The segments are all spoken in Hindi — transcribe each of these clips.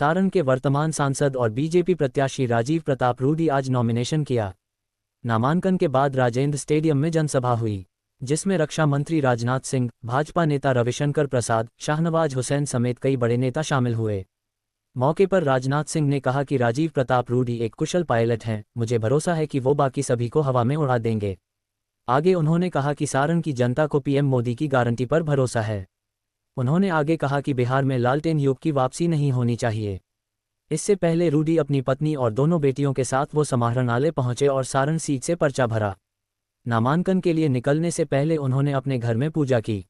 सारण के वर्तमान सांसद और बीजेपी प्रत्याशी राजीव प्रताप रूडी आज नॉमिनेशन किया। नामांकन के बाद राजेंद्र स्टेडियम में जनसभा हुई, जिसमें रक्षा मंत्री राजनाथ सिंह, भाजपा नेता रविशंकर प्रसाद, शाहनवाज हुसैन समेत कई बड़े नेता शामिल हुए। मौके पर राजनाथ सिंह ने कहा कि राजीव प्रताप रूडी एक कुशल पायलट हैं, मुझे भरोसा है कि वो बाकी सभी को हवा में उड़ा देंगे। आगे उन्होंने कहा कि सारण की जनता को पीएम मोदी की गारंटी पर भरोसा है। उन्होंने आगे कहा कि बिहार में लालटेन युग की वापसी नहीं होनी चाहिए। इससे पहले रूडी अपनी पत्नी और दोनों बेटियों के साथ वो समाहरणालय पहुंचे और सारण सीट से पर्चा भरा। नामांकन के लिए निकलने से पहले उन्होंने अपने घर में पूजा की।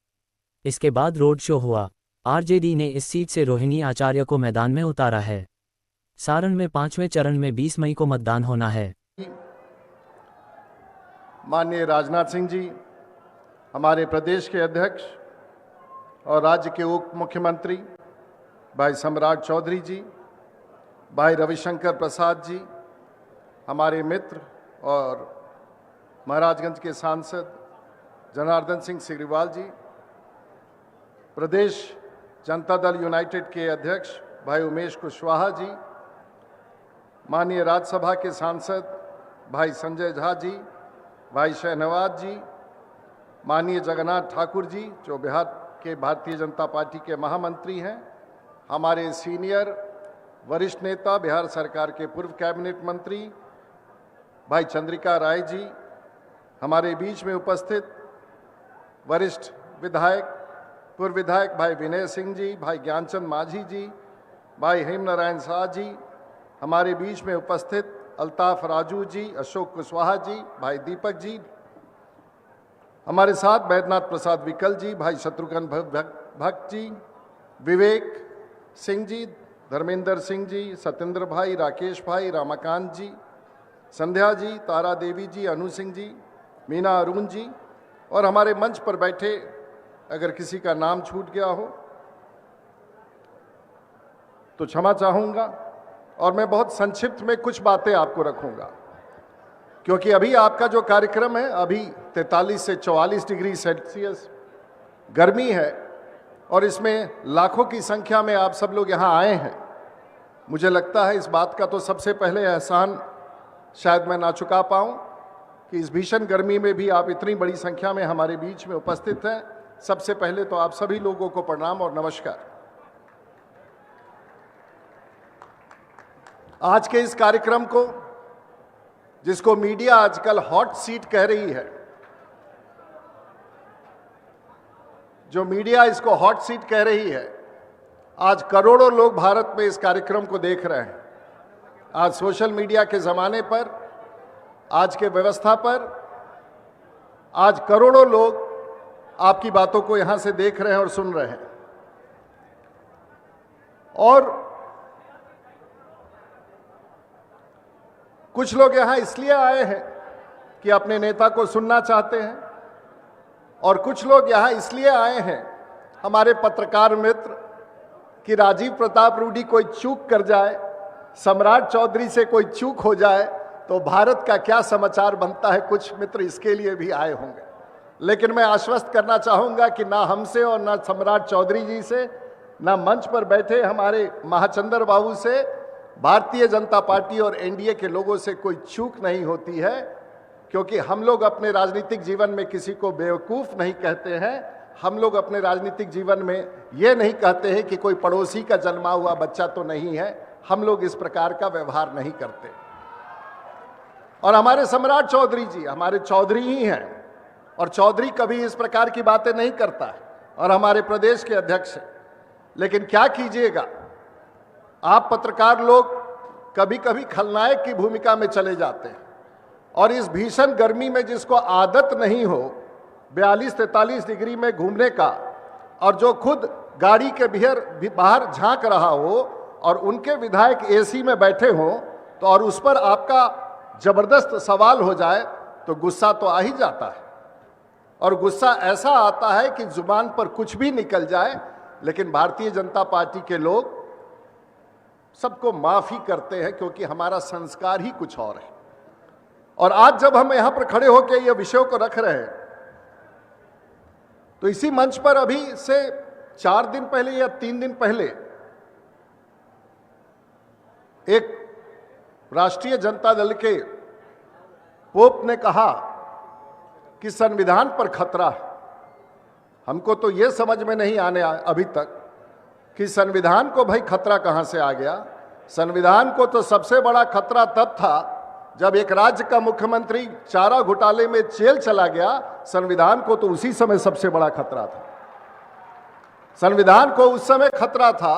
इसके बाद रोड शो हुआ। आरजेडी ने इस सीट से रोहिणी आचार्य को मैदान में उतारा है। सारण में 5वें चरण में 20 मई को मतदान होना है। माननीय राजनाथ सिंह जी, हमारे प्रदेश के अध्यक्ष और राज्य के उप मुख्यमंत्री भाई सम्राट चौधरी जी, भाई रविशंकर प्रसाद जी, हमारे मित्र और महाराजगंज के सांसद जनार्दन सिंह सिग्रीवाल जी, प्रदेश जनता दल यूनाइटेड के अध्यक्ष भाई उमेश कुशवाहा जी, माननीय राज्यसभा के सांसद भाई संजय झा जी, भाई शहनवाज जी, माननीय जगन्नाथ ठाकुर जी जो बिहार के भारतीय जनता पार्टी के महामंत्री हैं, हमारे सीनियर वरिष्ठ नेता बिहार सरकार के पूर्व कैबिनेट मंत्री भाई चंद्रिका राय जी, हमारे बीच में उपस्थित वरिष्ठ विधायक पूर्व विधायक भाई विनय सिंह जी, भाई ज्ञानचंद माझी जी, भाई हेमनारायण शाह जी, हमारे बीच में उपस्थित अल्ताफ राजू जी, अशोक कुशवाहा जी, भाई दीपक जी, हमारे साथ बैद्यनाथ प्रसाद विकल जी, भाई शत्रुघ्न भक्त जी, विवेक सिंह जी, धर्मेंद्र सिंह जी, सत्येंद्र भाई, राकेश भाई, रामाकांत जी, संध्या जी, तारा देवी जी, अनु सिंह जी, मीना अरुण जी, और हमारे मंच पर बैठे अगर किसी का नाम छूट गया हो तो क्षमा चाहूँगा। और मैं बहुत संक्षिप्त में कुछ बातें आपको रखूँगा, क्योंकि अभी आपका जो कार्यक्रम है, अभी 43 से 44 डिग्री सेल्सियस गर्मी है और इसमें लाखों की संख्या में आप सब लोग यहाँ आए हैं। मुझे लगता है इस बात का तो सबसे पहले एहसान शायद मैं ना चुका पाऊँ कि इस भीषण गर्मी में भी आप इतनी बड़ी संख्या में हमारे बीच में उपस्थित हैं। सबसे पहले तो आप सभी लोगों को प्रणाम और नमस्कार। आज के इस कार्यक्रम को, जिसको मीडिया आजकल हॉट सीट कह रही है, जो मीडिया इसको हॉट सीट कह रही है, आज करोड़ों लोग भारत में इस कार्यक्रम को देख रहे हैं। आज सोशल मीडिया के ज़माने पर, आज के व्यवस्था पर, आज करोड़ों लोग आपकी बातों को यहां से देख रहे हैं और सुन रहे हैं। और कुछ लोग यहां इसलिए आए हैं कि अपने नेता को सुनना चाहते हैं, और कुछ लोग यहां इसलिए आए हैं, हमारे पत्रकार मित्र, कि राजीव प्रताप रूडी कोई चूक कर जाए, सम्राट चौधरी से कोई चूक हो जाए तो भारत का क्या समाचार बनता है। कुछ मित्र इसके लिए भी आए होंगे, लेकिन मैं आश्वस्त करना चाहूँगा कि ना हमसे और ना सम्राट चौधरी जी से, ना मंच पर बैठे हमारे महाचंद्र बाबू से, भारतीय जनता पार्टी और एनडीए के लोगों से कोई चूक नहीं होती है, क्योंकि हम लोग अपने राजनीतिक जीवन में किसी को बेवकूफ़ नहीं कहते हैं। हम लोग अपने राजनीतिक जीवन में ये नहीं कहते हैं कि कोई पड़ोसी का जन्मा हुआ बच्चा तो नहीं है। हम लोग इस प्रकार का व्यवहार नहीं करते। और हमारे सम्राट चौधरी जी हमारे चौधरी ही हैं, और चौधरी कभी इस प्रकार की बातें नहीं करता है, और हमारे प्रदेश के अध्यक्ष हैं। लेकिन क्या कीजिएगा, आप पत्रकार लोग कभी कभी खलनायक की भूमिका में चले जाते हैं, और इस भीषण गर्मी में जिसको आदत नहीं हो 42-43 डिग्री में घूमने का, और जो खुद गाड़ी के बाहर झांक रहा हो और उनके विधायक एसी में बैठे हों, तो और उस पर आपका जबरदस्त सवाल हो जाए तो गुस्सा तो आ ही जाता है। और गुस्सा ऐसा आता है कि जुबान पर कुछ भी निकल जाए, लेकिन भारतीय जनता पार्टी के लोग सबको माफ़ी करते हैं, क्योंकि हमारा संस्कार ही कुछ और है। और आज जब हम यहां पर खड़े होकर ये विषयों को रख रहे हैं, तो इसी मंच पर अभी से 4 दिन पहले या 3 दिन पहले एक राष्ट्रीय जनता दल के पोप ने कहा कि संविधान पर खतरा है। हमको तो यह समझ में नहीं आने अभी तक कि संविधान को भाई खतरा कहां से आ गया। संविधान को तो सबसे बड़ा खतरा तब था जब एक राज्य का मुख्यमंत्री चारा घोटाले में जेल चला गया। संविधान को तो उसी समय सबसे बड़ा खतरा था। संविधान को उस समय खतरा था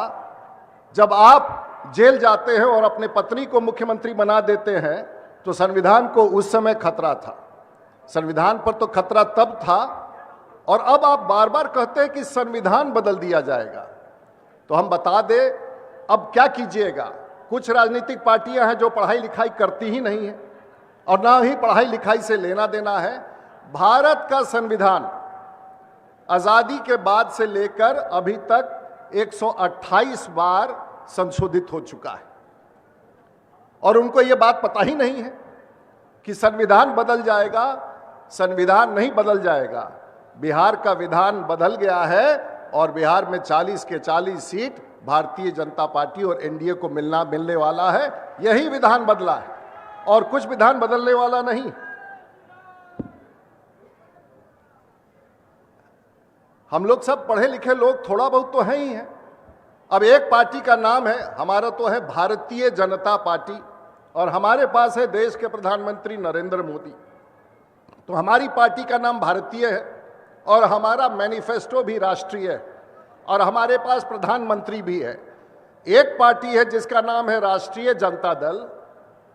जब आप जेल जाते हैं और अपने पत्नी को मुख्यमंत्री बना देते हैं, तो संविधान को उस समय खतरा था। संविधान पर तो खतरा तब था, और अब आप बार बार कहते हैं कि संविधान बदल दिया जाएगा। तो हम बता दें, अब क्या कीजिएगा। कुछ राजनीतिक पार्टियां हैं जो पढ़ाई लिखाई करती ही नहीं है और ना ही पढ़ाई लिखाई से लेना देना है। भारत का संविधान आजादी के बाद से लेकर अभी तक 128 बार संशोधित हो चुका है, और उनको यह बात पता ही नहीं है कि संविधान बदल जाएगा। संविधान नहीं बदल जाएगा। बिहार का विधान बदल गया है और बिहार में 40 के 40 सीट भारतीय जनता पार्टी और एनडीए को मिलने वाला है। यही विधान बदला है और कुछ विधान बदलने वाला नहीं। हम लोग सब पढ़े लिखे लोग थोड़ा बहुत तो हैं ही हैं। अब एक पार्टी का नाम है, हमारा तो है भारतीय जनता पार्टी, और हमारे पास है देश के प्रधानमंत्री नरेंद्र मोदी। तो हमारी पार्टी का नाम भारतीय है और हमारा मैनिफेस्टो भी राष्ट्रीय है, और हमारे पास प्रधानमंत्री भी है। एक पार्टी है जिसका नाम है राष्ट्रीय जनता दल,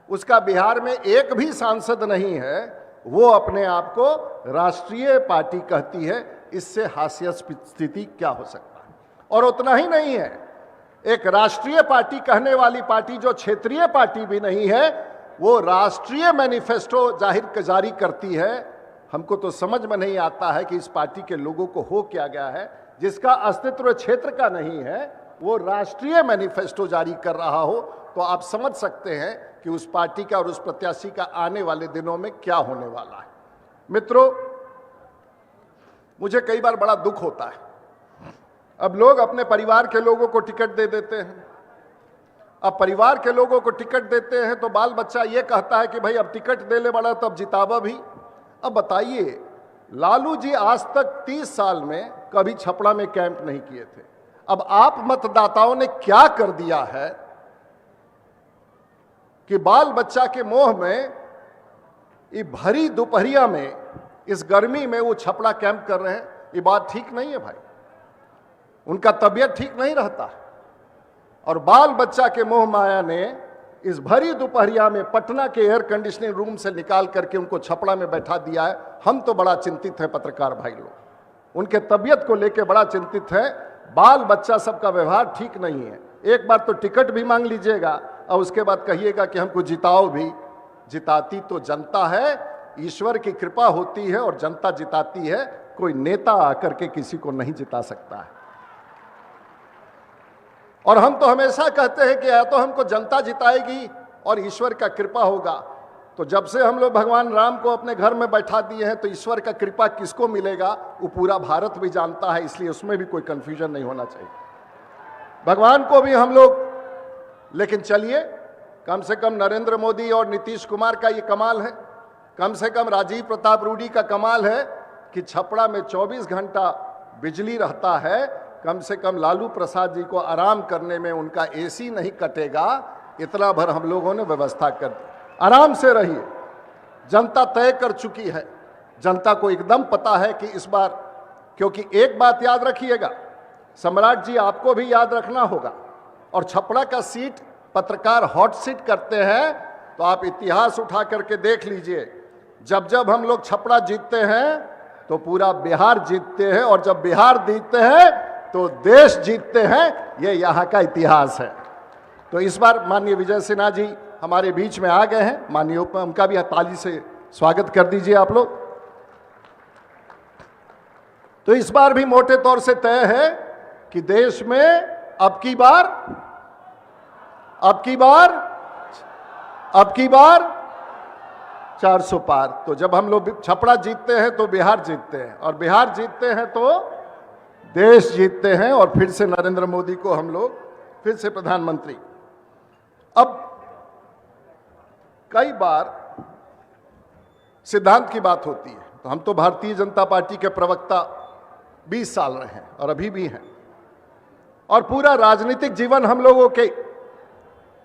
उसका बिहार में एक भी सांसद नहीं है, वो अपने आप को राष्ट्रीय पार्टी कहती है। इससे हास्यास्पद स्थिति क्या हो सकता है। और उतना ही नहीं है, एक राष्ट्रीय पार्टी कहने वाली पार्टी जो क्षेत्रीय पार्टी भी नहीं है, वो राष्ट्रीय मैनिफेस्टो जारी करती है। हमको तो समझ में नहीं आता है कि इस पार्टी के लोगों को हो क्या गया है, जिसका अस्तित्व क्षेत्र का नहीं है वो राष्ट्रीय मैनिफेस्टो जारी कर रहा हो। तो आप समझ सकते हैं कि उस पार्टी का और उस प्रत्याशी का आने वाले दिनों में क्या होने वाला है। मित्रों, मुझे कई बार बड़ा दुख होता है। अब लोग अपने परिवार के लोगों को टिकट दे देते हैं। अब परिवार के लोगों को टिकट देते हैं तो बाल बच्चा ये कहता है कि भाई अब टिकट दे ले बड़ा तो अब जितावा भी। अब बताइए, लालू जी आज तक 30 साल में कभी छपड़ा में कैंप नहीं किए थे। अब आप मतदाताओं ने क्या कर दिया है कि बाल बच्चा के मोह में ये भरी दोपहरिया में, इस गर्मी में वो छपड़ा कैंप कर रहे हैं। ये बात ठीक नहीं है भाई, उनका तबीयत ठीक नहीं रहता। और बाल बच्चा के मोह माया ने इस भरी दोपहरिया में पटना के एयर कंडीशनिंग रूम से निकाल करके उनको छपड़ा में बैठा दिया है। हम तो बड़ा चिंतित है, पत्रकार भाई लोग उनके तबीयत को लेकर बड़ा चिंतित है। बाल बच्चा सबका व्यवहार ठीक नहीं है। एक बार तो टिकट भी मांग लीजिएगा और उसके बाद कहिएगा कि हमको जिताओ भी। जिताती तो जनता है, ईश्वर की कृपा होती है और जनता जिताती है। कोई नेता आकर के किसी को नहीं जिता सकता है। और हम तो हमेशा कहते हैं कि या तो हमको जनता जिताएगी और ईश्वर का कृपा होगा। तो जब से हम लोग भगवान राम को अपने घर में बैठा दिए हैं तो ईश्वर का कृपा किसको मिलेगा वो पूरा भारत भी जानता है, इसलिए उसमें भी कोई कंफ्यूजन नहीं होना चाहिए। भगवान को भी हम लोग, लेकिन चलिए, कम से कम नरेंद्र मोदी और नीतीश कुमार का ये कमाल है, कम से कम राजीव प्रताप रूडी का कमाल है कि छपड़ा में 24 घंटा बिजली रहता है। कम से कम लालू प्रसाद जी को आराम करने में उनका एसी नहीं कटेगा, इतना भर हम लोगों ने व्यवस्था कर दी। आराम से रहिए, जनता तय कर चुकी है। जनता को एकदम पता है कि इस बार, क्योंकि एक बात याद रखिएगा सम्राट जी, आपको भी याद रखना होगा, और छपड़ा का सीट पत्रकार हॉट सीट करते हैं तो आप इतिहास उठा करके देख लीजिए। जब जब हम लोग छपड़ा जीतते हैं तो पूरा बिहार जीतते हैं, और जब बिहार जीतते हैं तो देश जीतते हैं। ये यहाँ का इतिहास है। तो इस बार माननीय विजय सिन्हा जी हमारे बीच में आ गए हैं। माननीय उनका भी ताली से स्वागत कर दीजिए आप लोग। तो इस बार भी मोटे तौर से तय है कि देश में अब की बार 400 पार। तो जब हम लोग छपड़ा जीतते हैं तो बिहार जीतते हैं, और बिहार जीतते हैं तो देश जीतते हैं, और फिर से नरेंद्र मोदी को हम लोग फिर से प्रधानमंत्री। अब कई बार सिद्धांत की बात होती है, तो हम तो भारतीय जनता पार्टी के प्रवक्ता 20 साल रहे हैं और अभी भी हैं, और पूरा राजनीतिक जीवन हम लोगों के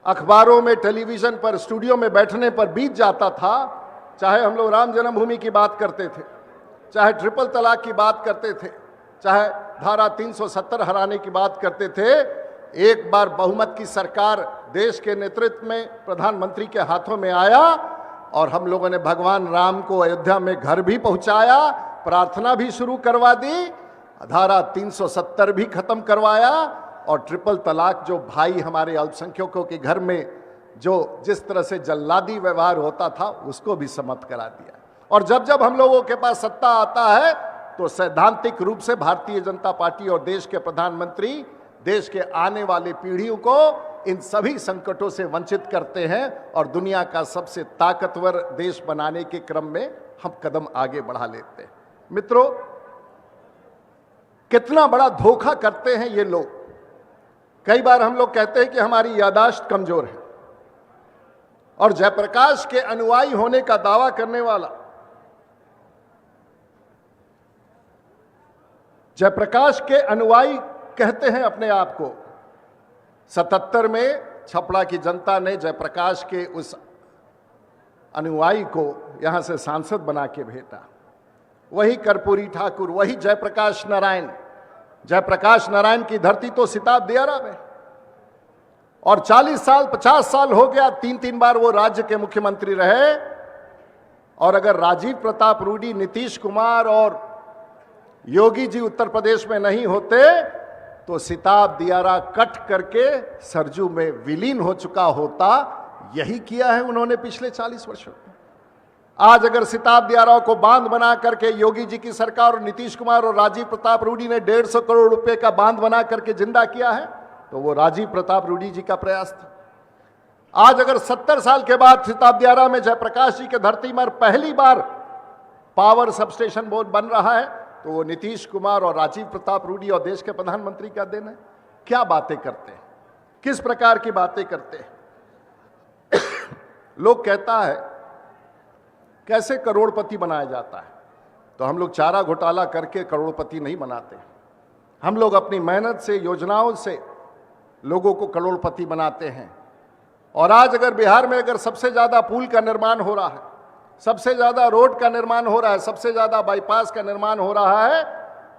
अखबारों में, टेलीविजन पर, स्टूडियो में बैठने पर बीत जाता था। चाहे हम लोग राम जन्मभूमि की बात करते थे, चाहे ट्रिपल तलाक की बात करते थे, चाहे धारा 370 हराने की बात करते थे, एक बार बहुमत की सरकार देश के नेतृत्व में प्रधानमंत्री के हाथों में आया और हम लोगों ने भगवान राम को अयोध्या में घर भी पहुंचाया, प्रार्थना भी शुरू करवा दी, धारा 370 भी खत्म करवाया, और ट्रिपल तलाक जो भाई हमारे अल्पसंख्यकों के घर में जो जिस तरह से जल्लादी व्यवहार होता था उसको भी समाप्त करा दिया। और जब जब हम लोगों के पास सत्ता आता है तो सैद्धांतिक रूप से भारतीय जनता पार्टी और देश के प्रधानमंत्री देश के आने वाली पीढ़ियों को इन सभी संकटों से वंचित करते हैं और दुनिया का सबसे ताकतवर देश बनाने के क्रम में हम कदम आगे बढ़ा लेते हैं। मित्रों, कितना बड़ा धोखा करते हैं ये लोग। कई बार हम लोग कहते हैं कि हमारी याददाश्त कमजोर है, और जयप्रकाश के अनुयायी होने का दावा करने वाला, जयप्रकाश के अनुयायी कहते हैं अपने आप को। 77 में छपरा की जनता ने जयप्रकाश के उस अनुयायी को यहां से सांसद बना के भेजा। वही कर्पूरी ठाकुर, वही जयप्रकाश नारायण। जयप्रकाश नारायण की धरती तो सिताब दियारा में, और 40 साल 50 साल हो गया, 3 बार वो राज्य के मुख्यमंत्री रहे। और अगर राजीव प्रताप रूडी, नीतीश कुमार और योगी जी उत्तर प्रदेश में नहीं होते तो सिताब दियारा कट करके सरजू में विलीन हो चुका होता। यही किया है उन्होंने पिछले 40 वर्षों में। आज अगर सिताब दियारा को बांध बना करके योगी जी की सरकार और नीतीश कुमार और राजीव प्रताप रूडी ने 150 करोड़ रुपए का बांध बना करके जिंदा किया है, तो वो राजीव प्रताप रूडी जी का प्रयास था। आज अगर 70 साल के बाद सिताब दियारा में जयप्रकाश जी के धरती पर पहली बार पावर सबस्टेशन बोर्ड बन रहा है, तो वो नीतीश कुमार और राजीव प्रताप रूडी और देश के प्रधानमंत्री का दिन है। क्या बातें करते हैं, किस प्रकार की बातें करते हैं। लोग कहता है कैसे करोड़पति बनाया जाता है, तो हम लोग चारा घोटाला करके करोड़पति नहीं बनाते। हम लोग अपनी मेहनत से, योजनाओं से लोगों को करोड़पति बनाते हैं। और आज अगर बिहार में अगर सबसे ज्यादा पुल का निर्माण हो रहा है, सबसे ज्यादा रोड का निर्माण हो रहा है, सबसे ज्यादा बाईपास का निर्माण हो रहा है,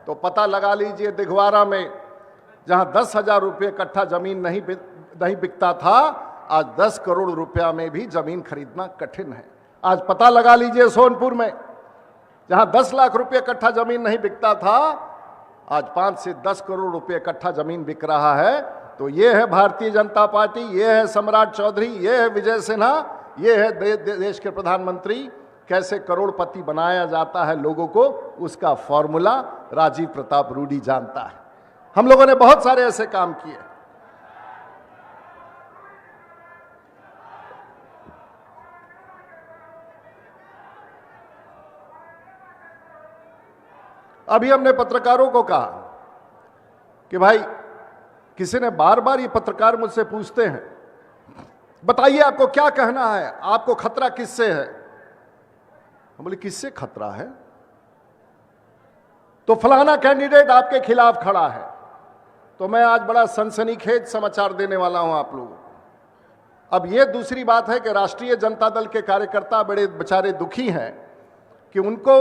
तो पता लगा लीजिए दिघवारा में जहां 10,000 रुपये कट्ठा जमीन नहीं बिकता था, आज 10 करोड़ रुपया में भी जमीन खरीदना कठिन है। आज पता लगा लीजिए सोनपुर में जहां 10 लाख रुपये कट्ठा जमीन नहीं बिकता था, आज 5 से 10 करोड़ रुपये कट्ठा जमीन बिक रहा है। तो ये है भारतीय जनता पार्टी, ये है सम्राट चौधरी, ये है विजय सिन्हा, ये है देश के प्रधानमंत्री। कैसे करोड़पति बनाया जाता है लोगों को, उसका फॉर्मूला राजीव प्रताप रूडी जानता है। हम लोगों ने बहुत सारे ऐसे काम किए। अभी हमने पत्रकारों को कहा कि भाई, किसी ने बार बार ये पत्रकार मुझसे पूछते हैं, बताइए आपको क्या कहना है, आपको खतरा किससे है। हम बोले किससे खतरा है, तो फलाना कैंडिडेट आपके खिलाफ खड़ा है। तो मैं आज बड़ा सनसनीखेज समाचार देने वाला हूं आप लोगों को। अब यह दूसरी बात है कि राष्ट्रीय जनता दल के कार्यकर्ता बड़े बेचारे दुखी हैं कि उनको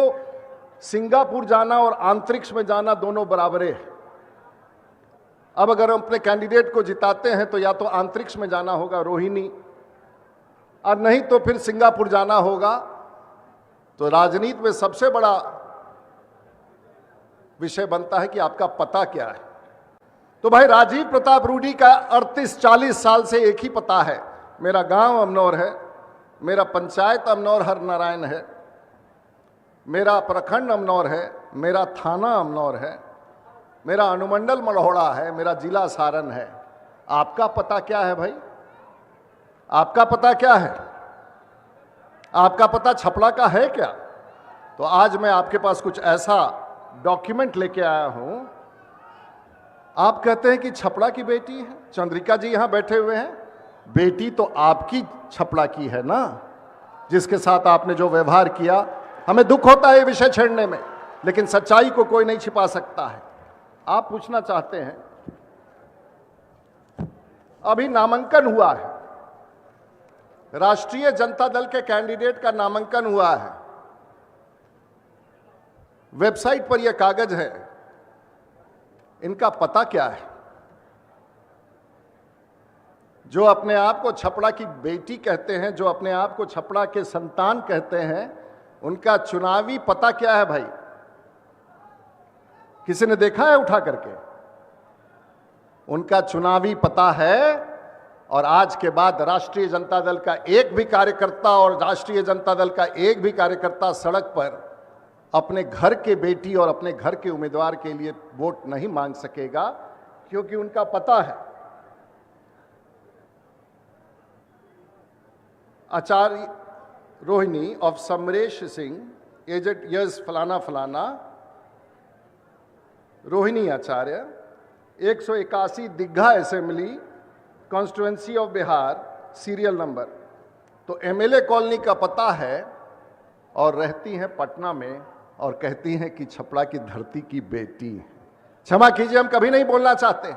सिंगापुर जाना और अंतरिक्ष में जाना दोनों बराबरे है। अब अगर हम अपने कैंडिडेट को जिताते हैं तो या तो अंतरिक्ष में जाना होगा रोहिणी, और नहीं तो फिर सिंगापुर जाना होगा। तो राजनीति में सबसे बड़ा विषय बनता है कि आपका पता क्या है। तो भाई राजीव प्रताप रूडी का 38-40 साल से एक ही पता है, मेरा गांव अमनौर है, मेरा पंचायत अमनौर हर नारायण है, मेरा प्रखंड अमनौर है, मेरा थाना अमनौर है, मेरा अनुमंडल मढ़ौड़ा है, मेरा जिला सारण है। आपका पता क्या है भाई? आपका पता क्या है? आपका पता छपरा का है क्या? तो आज मैं आपके पास कुछ ऐसा डॉक्यूमेंट लेके आया हूं। आप कहते हैं कि छपरा की बेटी है, चंद्रिका जी यहां बैठे हुए हैं, बेटी तो आपकी छपरा की है ना। जिसके साथ आपने जो व्यवहार किया, हमें दुख होता है ये विषय छेड़ने में, लेकिन सच्चाई को कोई नहीं छिपा सकता है। आप पूछना चाहते हैं, अभी नामांकन हुआ है, राष्ट्रीय जनता दल के कैंडिडेट का नामांकन हुआ है, वेबसाइट पर यह कागज है, इनका पता क्या है? जो अपने आप को छपड़ा की बेटी कहते हैं, जो अपने आप को छपड़ा के संतान कहते हैं, उनका चुनावी पता क्या है भाई? किसी ने देखा है उठा करके? उनका चुनावी पता है, और आज के बाद राष्ट्रीय जनता दल का एक भी कार्यकर्ता और राष्ट्रीय जनता दल का एक भी कार्यकर्ता सड़क पर अपने घर के बेटी और अपने घर के उम्मीदवार के लिए वोट नहीं मांग सकेगा, क्योंकि उनका पता है। आचार्य रोहिणी ऑफ समरेश सिंह, एजेड यस फलाना फलाना, Rohini Acharya, 181 Digha assembly, constituency of Bihar, serial number. तो एमएलए कॉलोनी का पता है, और रहती हैं पटना में, और कहती हैं कि छपरा की धरती की बेटी। क्षमा कीजिए, हम कभी नहीं बोलना चाहते,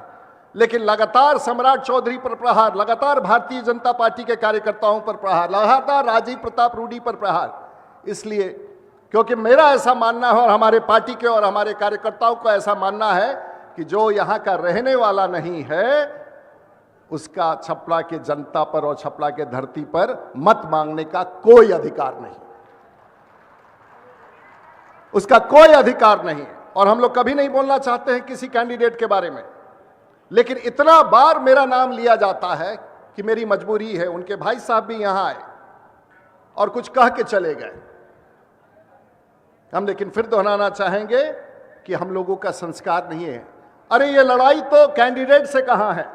लेकिन लगातार सम्राट चौधरी पर प्रहार, लगातार भारतीय जनता पार्टी के कार्यकर्ताओं पर प्रहार, लगातार राजीव प्रताप रूडी पर प्रहार, इसलिए क्योंकि मेरा ऐसा मानना है और हमारे पार्टी के और हमारे कार्यकर्ताओं को ऐसा मानना है कि जो यहां का रहने वाला नहीं है, उसका छपरा के जनता पर और छपरा के धरती पर मत मांगने का कोई अधिकार नहीं, उसका कोई अधिकार नहीं। और हम लोग कभी नहीं बोलना चाहते हैं किसी कैंडिडेट के बारे में, लेकिन इतना बार मेरा नाम लिया जाता है कि मेरी मजबूरी है। उनके भाई साहब भी यहां आए और कुछ कह के चले गए। हम लेकिन फिर दोहराना चाहेंगे कि हम लोगों का संस्कार नहीं है। अरे ये लड़ाई तो कैंडिडेट से कहां है?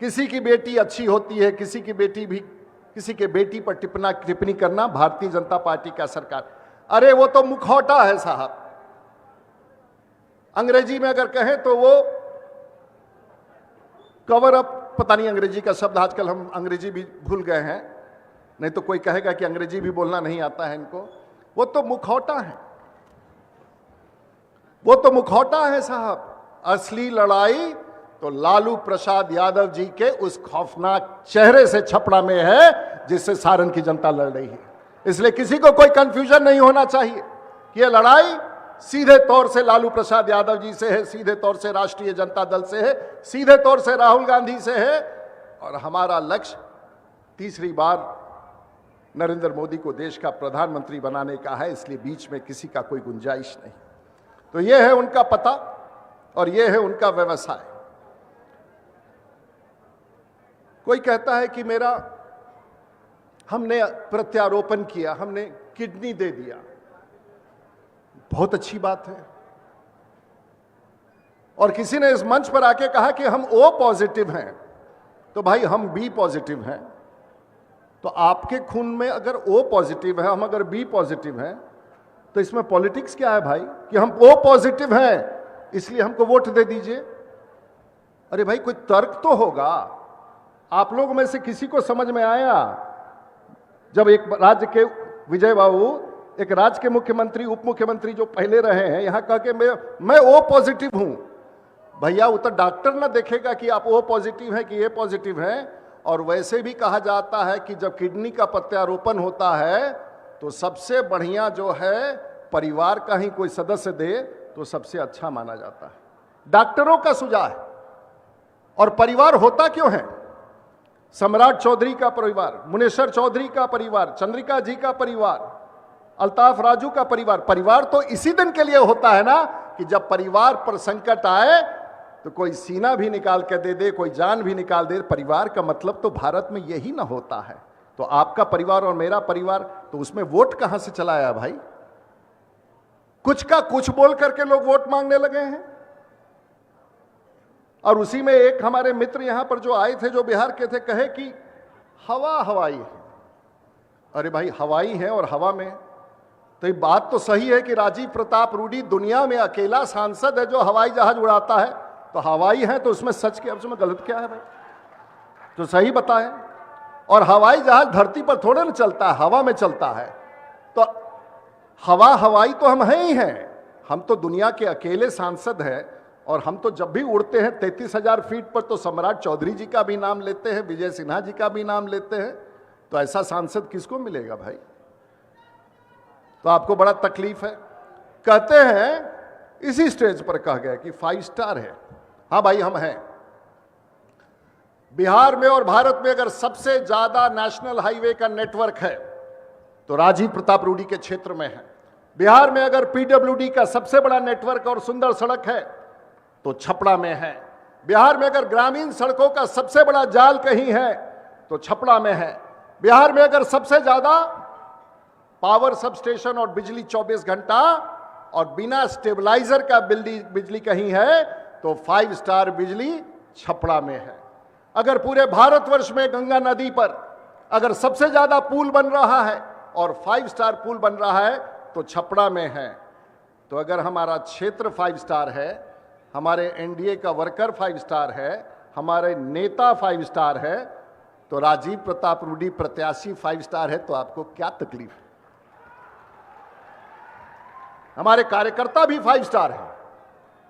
किसी की बेटी अच्छी होती है, किसी के बेटी पर टिप्पणी करना भारतीय जनता पार्टी का सरकार। अरे वो तो मुखौटा है साहब, अंग्रेजी में अगर कहें तो वो कवर अप, पता नहीं अंग्रेजी का शब्द, आजकल हम अंग्रेजी भी भूल गए हैं, नहीं तो कोई कहेगा कि अंग्रेजी भी बोलना नहीं आता है इनको। वो तो मुखौटा है, वो तो मुखौटा है साहब। असली लड़ाई तो लालू प्रसाद यादव जी के उस खौफनाक चेहरे से छपड़ा में है, जिससे सारण की जनता लड़ रही है। इसलिए किसी को कोई कंफ्यूजन नहीं होना चाहिए कि यह लड़ाई सीधे तौर से लालू प्रसाद यादव जी से है, सीधे तौर से राष्ट्रीय जनता दल से है, सीधे तौर से राहुल गांधी से है, और हमारा लक्ष्य तीसरी बार नरेंद्र मोदी को देश का प्रधानमंत्री बनाने का है। इसलिए बीच में किसी का कोई गुंजाइश नहीं। तो यह है उनका पता और यह है उनका व्यवसाय। कोई कहता है कि हमने प्रत्यारोपण किया, हमने किडनी दे दिया। बहुत अच्छी बात है। और किसी ने इस मंच पर आके कहा कि हम O पॉजिटिव हैं, तो भाई हम B पॉजिटिव हैं। तो आपके खून में अगर O पॉजिटिव है, हम अगर B पॉजिटिव हैं, तो इसमें पॉलिटिक्स क्या है भाई कि हम O पॉजिटिव हैं इसलिए हमको वोट दे दीजिए? अरे भाई कोई तर्क तो होगा। आप लोगों में से किसी को समझ में आया जब एक राज्य के विजय बाबू, एक राज्य के मुख्यमंत्री, उप मुख्यमंत्री जो पहले रहे हैं, यहां कह के मैं O पॉजिटिव हूं? भैया वो तो डॉक्टर ना देखेगा कि आप O पॉजिटिव है कि A पॉजिटिव है। और वैसे भी कहा जाता है कि जब किडनी का प्रत्यारोपण होता है तो सबसे बढ़िया जो है परिवार का ही कोई सदस्य दे तो सबसे अच्छा माना जाता है। डॉक्टरों का सुझाव है। और परिवार होता क्यों है? सम्राट चौधरी का परिवार, मुनेश्वर चौधरी का परिवार, चंद्रिका जी का परिवार, अल्ताफ राजू का परिवार। परिवार तो इसी दिन के लिए होता है ना कि जब परिवार पर संकट आए तो कोई सीना भी निकाल के दे दे, कोई जान भी निकाल दे। परिवार का मतलब तो भारत में यही ना होता है। तो आपका परिवार और मेरा परिवार, तो उसमें वोट कहां से चला आया भाई? कुछ का कुछ बोल करके लोग वोट मांगने लगे हैं। और उसी में एक हमारे मित्र यहां पर जो आए थे, जो बिहार के थे, कहे कि हवाई है। अरे भाई हवाई है और हवा में, तो ये बात तो सही है कि राजीव प्रताप रूडी दुनिया में अकेला सांसद है जो हवाई जहाज उड़ाता है। तो हवाई है तो उसमें सच के, अब उसमें गलत क्या है भाई? तो सही बताएं। और हवाई जहाज धरती पर थोड़े ना चलता है, हवा में चलता है। तो हवाई तो हम हैं ही हैं। हम तो दुनिया के अकेले सांसद हैं। और हम तो जब भी उड़ते हैं 33,000 फीट पर तो सम्राट चौधरी जी का भी नाम लेते हैं, विजय सिन्हा जी का भी नाम लेते हैं। तो ऐसा सांसद किसको मिलेगा भाई? तो आपको बड़ा तकलीफ है। कहते हैं इसी स्टेज पर कह गए कि 5 स्टार है। हाँ भाई, हम हैं। बिहार में और भारत में अगर सबसे ज्यादा नेशनल हाईवे का नेटवर्क है तो राजीव प्रताप रूडी के क्षेत्र में है। बिहार में अगर पीडब्ल्यूडी का सबसे बड़ा नेटवर्क और सुंदर सड़क है तो छपरा में है। बिहार में अगर ग्रामीण सड़कों का सबसे बड़ा जाल कहीं है तो छपरा में है। बिहार में अगर सबसे ज्यादा पावर सब स्टेशन और बिजली 24 घंटा और बिना स्टेबलाइजर का बिजली कहीं है तो 5 स्टार बिजली छपरा में है। अगर पूरे भारतवर्ष में गंगा नदी पर अगर सबसे ज्यादा पुल बन रहा है और 5 स्टार पुल बन रहा है तो छपरा में है। तो अगर हमारा क्षेत्र 5 स्टार है, हमारे एनडीए का वर्कर 5 स्टार है, हमारे नेता 5 स्टार है, तो राजीव प्रताप रूडी प्रत्याशी 5 स्टार है, तो आपको क्या तकलीफ है? हमारे कार्यकर्ता भी 5 स्टार है,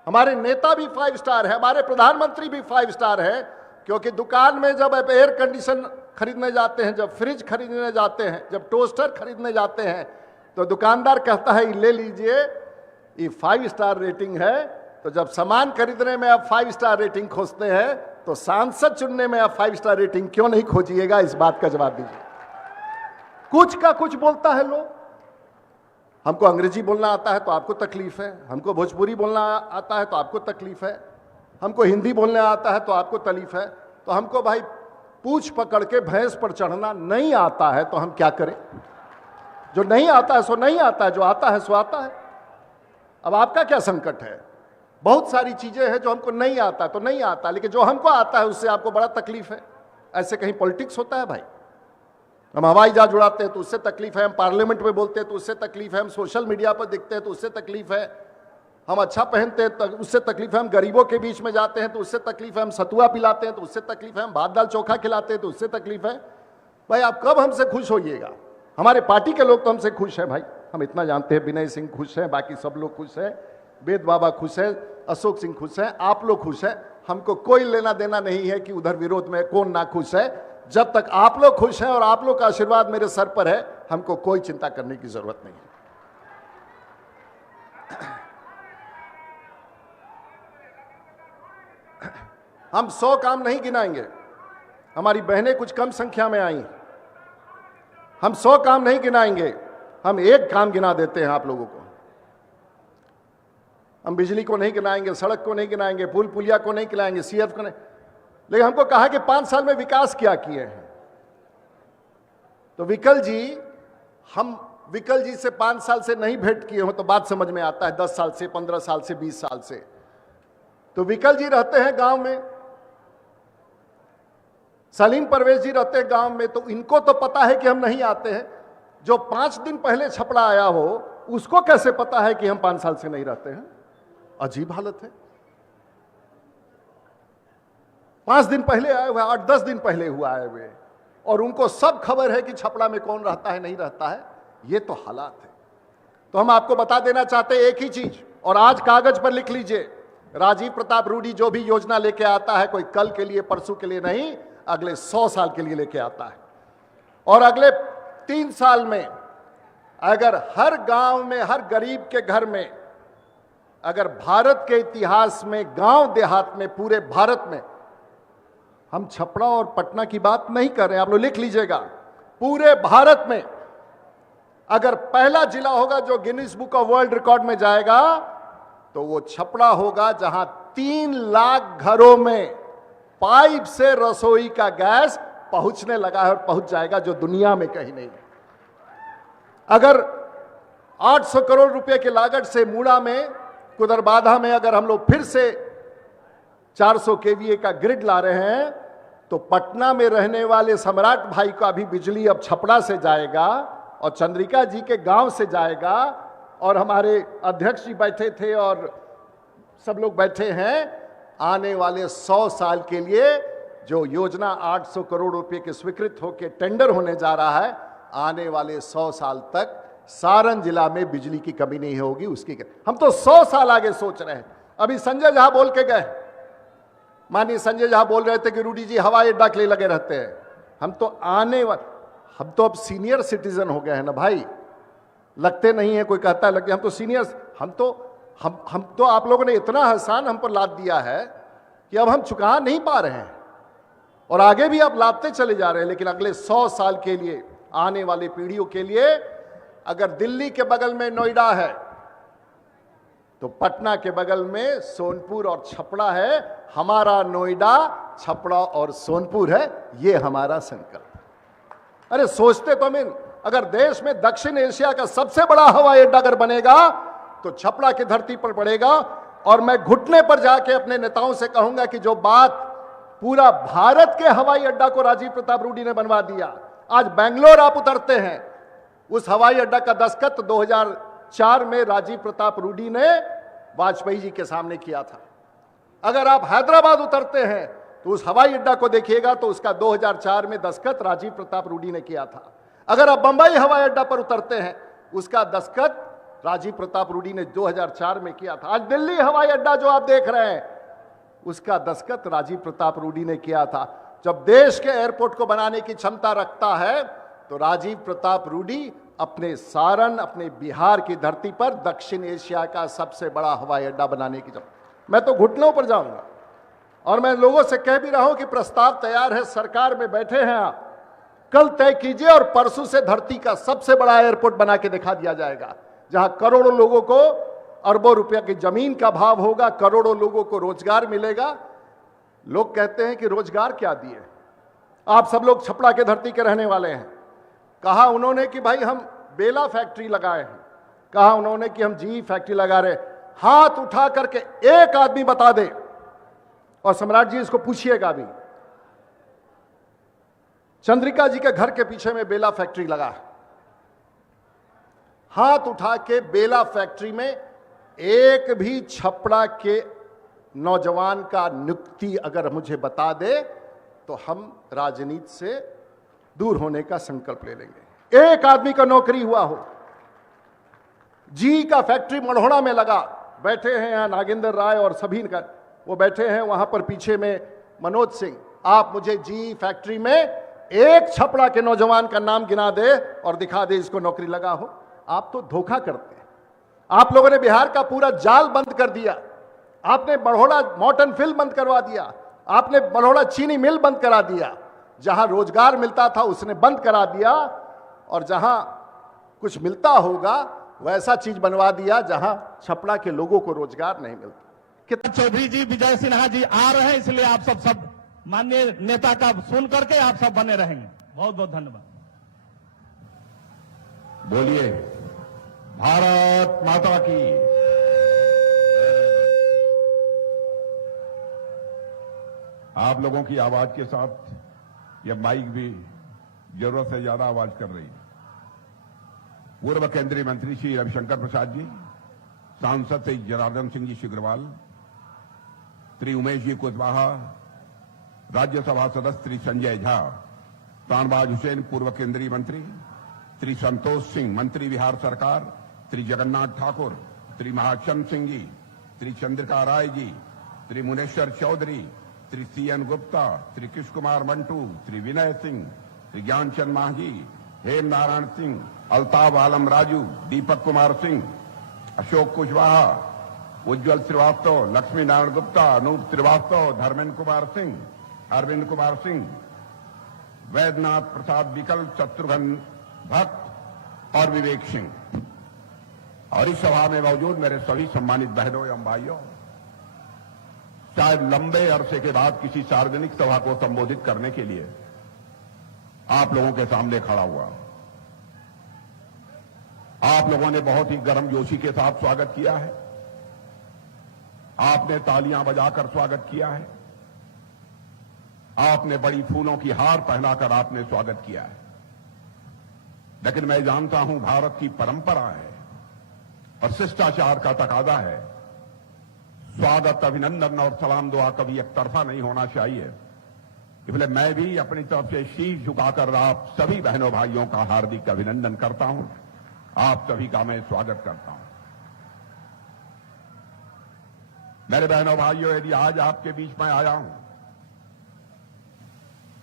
हमारे नेता भी 5 स्टार है, हमारे प्रधानमंत्री भी 5 स्टार है। क्योंकि दुकान में जब आप एयर कंडीशन खरीदने जाते हैं, जब फ्रिज खरीदने जाते हैं, जब टोस्टर खरीदने जाते हैं, तो दुकानदार कहता है ले लीजिए, ये 5 स्टार रेटिंग है। तो जब सामान खरीदने में आप 5 स्टार रेटिंग खोजते हैं तो सांसद चुनने में आप 5 स्टार रेटिंग क्यों नहीं खोजिएगा? इस बात का जवाब दीजिए। कुछ का कुछ बोलता है लोग। हमको अंग्रेजी बोलना आता है तो आपको तकलीफ है, हमको भोजपुरी बोलना आता है तो आपको तकलीफ है, हमको हिंदी बोलने आता है तो आपको तकलीफ है। तो हमको भाई पूछ पकड़ के भैंस पर चढ़ना नहीं आता है तो हम क्या करें? जो नहीं आता है सो नहीं आता है, जो आता है सो आता है। अब आपका क्या संकट है? बहुत सारी चीजें हैं जो हमको नहीं आता तो नहीं आता, लेकिन जो हमको आता है उससे आपको बड़ा तकलीफ है। ऐसे कहीं पॉलिटिक्स होता है भाई? हम हवाई जहाज उड़ाते हैं तो उससे तकलीफ है, हम पार्लियामेंट में बोलते हैं तो उससे तकलीफ है, हम सोशल मीडिया पर दिखते हैं तो उससे तकलीफ है, हम अच्छा पहनते हैं तो उससे तकलीफ है, हम गरीबों के बीच में जाते हैं तो उससे तकलीफ है, हम सतुआ पिलाते हैं तो उससे तकलीफ है, हम भात दाल चोखा खिलाते हैं तो उससे तकलीफ है। भाई आप कब हमसे खुश होइएगा? हमारे पार्टी के लोग तो हमसे खुश हैं भाई, हम इतना जानते हैं। विनय सिंह खुश हैं, बाकी सब लोग खुश हैं, वेद बाबा खुश है, अशोक सिंह खुश है, आप लोग खुश हैं। हमको कोई लेना देना नहीं है कि उधर विरोध में कौन ना खुश है। जब तक आप लोग खुश हैं और आप लोग का आशीर्वाद मेरे सर पर है, हमको कोई चिंता करने की जरूरत नहीं है। हम 100 काम नहीं गिनाएंगे, हमारी बहनें कुछ कम संख्या में आई, हम 100 काम नहीं गिनाएंगे, हम एक काम गिना देते हैं आप लोगों को। हम बिजली को नहीं गिनाएंगे, सड़क को नहीं गिनाएंगे, पुल पुलिया को नहीं गिनाएंगे, सीएफ को नहीं। लेकिन हमको कहा कि 5 साल में विकास क्या किए हैं। तो विकल जी, हम विकल जी से 5 साल से नहीं भेंट किए हो तो बात समझ में आता है, 10 साल से, 15 साल से, 20 साल से। तो विकल जी रहते हैं गांव में, सलीम परवेज जी रहते हैं गांव में, तो इनको तो पता है कि हम नहीं आते हैं। जो 5 दिन पहले छपड़ा आया हो उसको कैसे पता है कि हम 5 साल से नहीं रहते हैं? अजीब हालत है। 5 दिन पहले आए हुए, 8-10 दिन पहले हुआ आए हुए, और उनको सब खबर है कि छपड़ा में कौन रहता है नहीं रहता है। ये तो हालात है। तो हम आपको बता देना चाहते हैं एक ही चीज, और आज कागज पर लिख लीजिए, राजीव प्रताप रूडी जो भी योजना लेके आता है, कोई कल के लिए परसों के लिए नहीं, अगले 100 साल के लिए लेके आता है। और अगले 3 साल में अगर हर गांव में, हर गरीब के घर में, अगर भारत के इतिहास में, गांव देहात में, पूरे भारत में, हम छपरा और पटना की बात नहीं कर रहे हैं, आप लोग लिख लीजिएगा, पूरे भारत में अगर पहला जिला होगा जो Guinness book of world record में जाएगा तो वो छपरा होगा, जहां 3 लाख घरों में पाइप से रसोई का गैस पहुंचने लगा है और पहुंच जाएगा, जो दुनिया में कहीं नहीं है। अगर 800 करोड़ रुपए की लागत से मूड़ा में, कुदरबाधा में अगर हम लोग फिर से 400 केवीए का ग्रिड ला रहे हैं, तो पटना में रहने वाले सम्राट भाई का भी बिजली अब छपरा से जाएगा और चंद्रिका जी के गांव से जाएगा। और हमारे अध्यक्ष जी बैठे थे और सब लोग बैठे हैं, आने वाले 100 साल के लिए जो योजना 800 करोड़ रुपए के स्वीकृत होकर टेंडर होने जा रहा है, आने वाले 100 साल तक सारण जिला में बिजली की कमी नहीं होगी। उसकी हम तो 100 साल आगे सोच रहे हैं। अभी संजय झा बोल के गए, माननीय संजय झा बोल रहे थे कि रूडी जी हवाई अड्डा के लिए लगे रहते हैं। हम तो अब सीनियर सिटीजन हो गए हैं ना भाई, लगते नहीं है। कोई कहता है लगते, हम तो सीनियर, हम तो आप लोगों ने इतना एहसान हम पर लाद दिया है कि अब हम चुका नहीं पा रहे हैं और आगे भी आप लादते चले जा रहे हैं। लेकिन अगले 100 साल के लिए, आने वाली पीढ़ियों के लिए, अगर दिल्ली के बगल में नोएडा है तो पटना के बगल में सोनपुर और छपरा है। हमारा नोएडा, छपरा और सोनपुर है, ये हमारा संकल्प। अरे सोचते तो मैं, अगर देश में दक्षिण एशिया का सबसे बड़ा हवाई अड्डा अगर बनेगा तो छपरा की धरती पर पड़ेगा। और मैं घुटने पर जाके अपने नेताओं से कहूंगा कि जो बात पूरा भारत के हवाई अड्डा को राजीव प्रताप रूडी ने बनवा दिया, आज बेंगलोर आप उतरते हैं, उस हवाई अड्डा का दस्तखत 2004 में राजीव प्रताप रूडी ने वाजपेयी जी के सामने किया था। अगर आप हैदराबाद उतरते हैं तो उस हवाई अड्डा को देखिएगा तो उसका 2004 में दस्तखत राजीव प्रताप रूडी ने किया था। अगर आप बंबई हवाई अड्डा पर उतरते हैं, उसका दस्तखत राजीव प्रताप रूडी ने 2004 में किया था। आज दिल्ली हवाई अड्डा जो आप देख रहे हैं, उसका दस्तखत राजीव प्रताप रूडी ने किया था। जब देश के एयरपोर्ट को बनाने की क्षमता रखता है तो राजीव प्रताप रूडी अपने सारण, अपने बिहार की धरती पर दक्षिण एशिया का सबसे बड़ा हवाई अड्डा बनाने की मैं तो घुटनों पर जाऊंगा। और मैं लोगों से कह भी रहा हूं कि प्रस्ताव तैयार है, सरकार में बैठे हैं आप, कल तय कीजिए और परसों से धरती का सबसे बड़ा एयरपोर्ट बना के दिखा दिया जाएगा, जहां करोड़ों लोगों को अरबों रुपया की जमीन का भाव होगा, करोड़ों लोगों को रोजगार मिलेगा। लोग कहते हैं कि रोजगार क्या दिए, आप सब लोग छपरा के धरती के रहने वाले हैं। कहा उन्होंने कि भाई हम बेला फैक्ट्री लगाए हैं, कहा उन्होंने कि हम जी फैक्ट्री लगा रहे। हाथ उठा करके एक आदमी बता दे, और सम्राट जी इसको पूछिएगा भी, चंद्रिका जी के घर के पीछे में बेला फैक्ट्री लगा है। हाथ उठा के बेला फैक्ट्री में एक भी छपरा के नौजवान का नियुक्ति अगर मुझे बता दे तो हम राजनीति से दूर होने का संकल्प ले लेंगे। एक आदमी का नौकरी हुआ हो। जी का फैक्ट्री मढ़ौड़ा में लगा, बैठे हैं यहां नागेंद्र राय और सभी का, वो बैठे हैं वहां पर पीछे में मनोज सिंह। आप मुझे जी फैक्ट्री में एक छपरा के नौजवान का नाम गिना दे और दिखा दे इसको नौकरी लगा हो। आप तो धोखा करते हैं। आप लोगों ने बिहार का पूरा जाल बंद कर दिया। आपने बड़ौदा मॉर्टन फिल बंद करवा दिया, आपने बड़ौदा चीनी मिल बंद करा दिया। जहां रोजगार मिलता था उसने बंद करा दिया, और जहां कुछ मिलता होगा वैसा चीज बनवा दिया जहां छपरा के लोगों को रोजगार नहीं मिलता। कितना चौधरी जी, विजय सिन्हा जी आ रहे हैं, इसलिए आप सब माननीय नेता का सुन करके आप सब बने रहेंगे। बहुत बहुत धन्यवाद। बोलिए भारत माता की। आप लोगों की आवाज के साथ यह माइक भी जरूरत से ज्यादा आवाज कर रही है। पूर्व केंद्रीय मंत्री श्री रविशंकर प्रसाद जी, सांसद श्री जनार्दन सिंह जी सिग्रीवाल, श्री उमेश जी कुशवाहा, राज्यसभा सदस्य श्री संजय झा, शाहनवाज हुसैन पूर्व केंद्रीय मंत्री, श्री संतोष सिंह मंत्री बिहार सरकार, श्री जगन्नाथ ठाकुर, श्री महाचंद सिंह जी, श्री चंद्रिका राय जी, श्री मुनेश्वर चौधरी, श्री सीएन गुप्ता, श्री कृष्ण कुमार मंटू, श्री विनय सिंह, श्री ज्ञानचंद मांझी, हेम नारायण सिंह, अल्ताफ आलम राजू, दीपक कुमार सिंह, अशोक कुशवाहा, उज्जवल श्रीवास्तव, लक्ष्मी नारायण गुप्ता, अनूप श्रीवास्तव, धर्मेंद्र कुमार सिंह, अरविंद कुमार सिंह, वैद्यनाथ प्रसाद विकल, शत्रुघ्न भट्ट और विवेक सिंह। और इस सभा में मौजूद मेरे सभी सम्मानित बहनों एवं भाइयों, शायद लंबे अरसे के बाद किसी सार्वजनिक सभा को संबोधित करने के लिए आप लोगों के सामने खड़ा हुआ। आप लोगों ने बहुत ही गर्मजोशी के साथ स्वागत किया है। आपने तालियां बजाकर स्वागत किया है। आपने बड़ी फूलों की हार पहनाकर आपने स्वागत किया है। लेकिन मैं जानता हूं भारत की परंपरा है और शिष्टाचार का तकाजा है, स्वागत, अभिनंदन और सलाम दुआ कभी एक तरफा नहीं होना चाहिए। इसलिए मैं भी अपनी तरफ से शीश झुकाकर आप सभी बहनों भाइयों का हार्दिक अभिनंदन करता हूं। आप सभी का मैं स्वागत करता हूं। मेरे बहनों भाइयों, यदि आज आपके बीच में आया हूं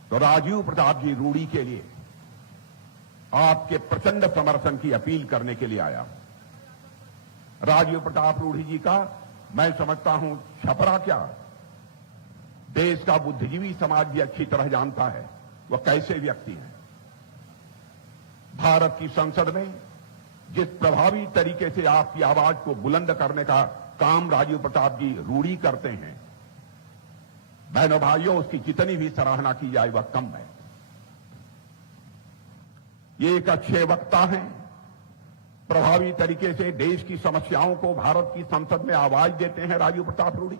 तो राजीव प्रताप जी रूडी के लिए आपके प्रचंड समर्थन की अपील करने के लिए आया हूं। राजीव प्रताप रूडी जी का मैं समझता हूं छपरा क्या, देश का बुद्धिजीवी समाज भी अच्छी तरह जानता है वह कैसे व्यक्ति हैं। भारत की संसद में जिस प्रभावी तरीके से आपकी आवाज को बुलंद करने का काम राजीव प्रताप जी रूडी करते हैं, बहनों भाइयों, उसकी जितनी भी सराहना की जाए वह कम है। ये एक अच्छे वक्ता हैं, प्रभावी तरीके से देश की समस्याओं को भारत की संसद में आवाज देते हैं राजीव प्रताप रूडी।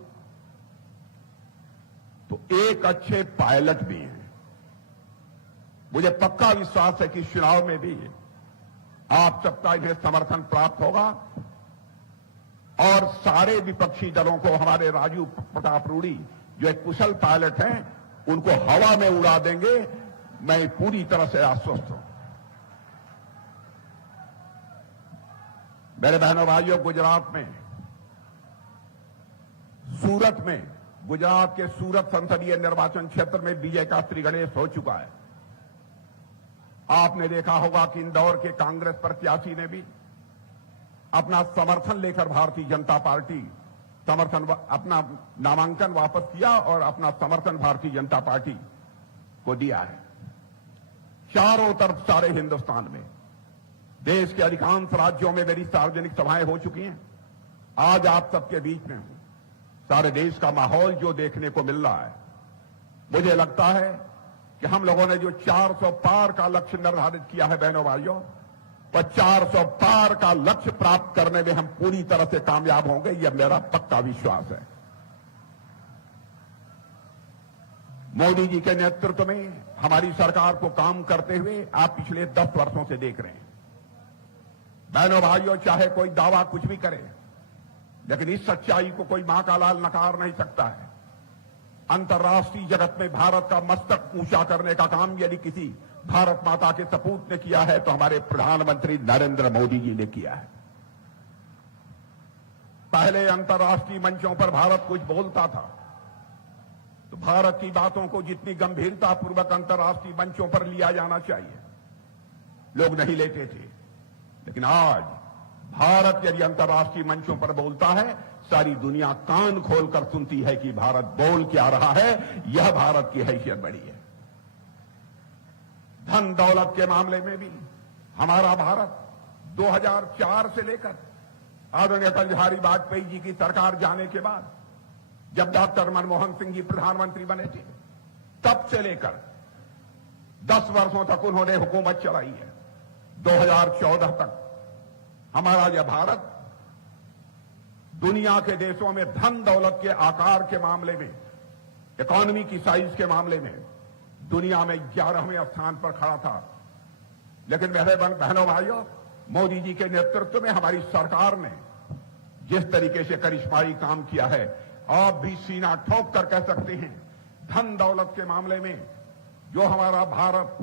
तो एक अच्छे पायलट भी हैं। मुझे पक्का विश्वास है कि चुनाव में भी आप सबका इन्हें समर्थन प्राप्त होगा और सारे विपक्षी दलों को हमारे राजीव प्रताप रूडी जो एक कुशल पायलट हैं उनको हवा में उड़ा देंगे। मैं पूरी तरह से आश्वस्त हूं। मेरे बहनों भाइयों, गुजरात में सूरत में, गुजरात के सूरत संसदीय निर्वाचन क्षेत्र में विजय का श्रीगणेश हो चुका है। आपने देखा होगा कि इंदौर के कांग्रेस प्रत्याशी ने भी अपना समर्थन लेकर भारतीय जनता पार्टी अपना नामांकन वापस किया और अपना समर्थन भारतीय जनता पार्टी को दिया है। चारों तरफ सारे हिंदुस्तान में, देश के अधिकांश राज्यों में मेरी सार्वजनिक सभाएं हो चुकी हैं। आज आप सबके बीच में हूं। सारे देश का माहौल जो देखने को मिल रहा है, मुझे लगता है कि हम लोगों ने जो 400 पार का लक्ष्य निर्धारित किया है बहनों भाइयों, वह 400 पार का लक्ष्य प्राप्त करने में हम पूरी तरह से कामयाब होंगे, यह मेरा पक्का विश्वास है। मोदी जी के नेतृत्व में हमारी सरकार को काम करते हुए आप पिछले 10 वर्षों से देख रहे हैं। बहनों भाइयों, चाहे कोई दावा कुछ भी करे, लेकिन इस सच्चाई को कोई मां का लाल नकार नहीं सकता है। अंतर्राष्ट्रीय जगत में भारत का मस्तक ऊंचा करने का काम यदि किसी भारत माता के सपूत ने किया है तो हमारे प्रधानमंत्री नरेंद्र मोदी जी ने किया है। पहले अंतर्राष्ट्रीय मंचों पर भारत कुछ बोलता था तो भारत की बातों को जितनी गंभीरतापूर्वक अंतर्राष्ट्रीय मंचों पर लिया जाना चाहिए, लोग नहीं लेते थे। लेकिन आज भारत यदि अंतर्राष्ट्रीय मंचों पर बोलता है, सारी दुनिया कान खोलकर सुनती है कि भारत बोल क्या रहा है। यह भारत की हैसियत बड़ी है। धन दौलत के मामले में भी हमारा भारत 2004 से लेकर आदरणीय अटल बिहारी वाजपेयी जी की सरकार जाने के बाद, जब डॉक्टर मनमोहन सिंह जी प्रधानमंत्री बने थे, तब से लेकर 10 वर्षों तक उन्होंने हुकूमत चलाई है। 2014 तक हमारा यह भारत दुनिया के देशों में धन दौलत के आकार के मामले में, इकोनॉमी की साइज के मामले में दुनिया में 11वें स्थान पर खड़ा था। लेकिन मेरे बहनों भाइयों, मोदी जी के नेतृत्व में हमारी सरकार ने जिस तरीके से करिश्माई काम किया है, आप भी सीना ठोक कर कह सकते हैं, धन दौलत के मामले में जो हमारा भारत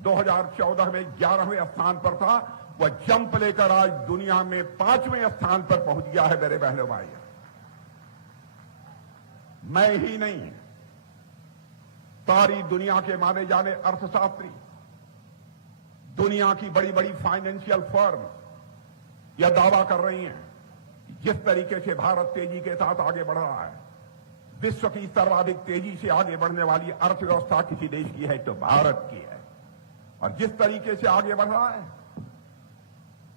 2014 में 11वें स्थान पर था, वह जंप लेकर आज दुनिया में 5वें स्थान पर पहुंच गया है। मेरे बहनों भाइयों, मैं ही नहीं, सारी दुनिया के माने जाने अर्थशास्त्री, दुनिया की बड़ी बड़ी फाइनेंशियल फर्म यह दावा कर रही हैं, जिस तरीके से भारत तेजी के साथ आगे बढ़ रहा है, विश्व की सर्वाधिक तेजी से आगे बढ़ने वाली अर्थव्यवस्था किसी देश की है तो भारत की है। और जिस तरीके से आगे बढ़ रहा है,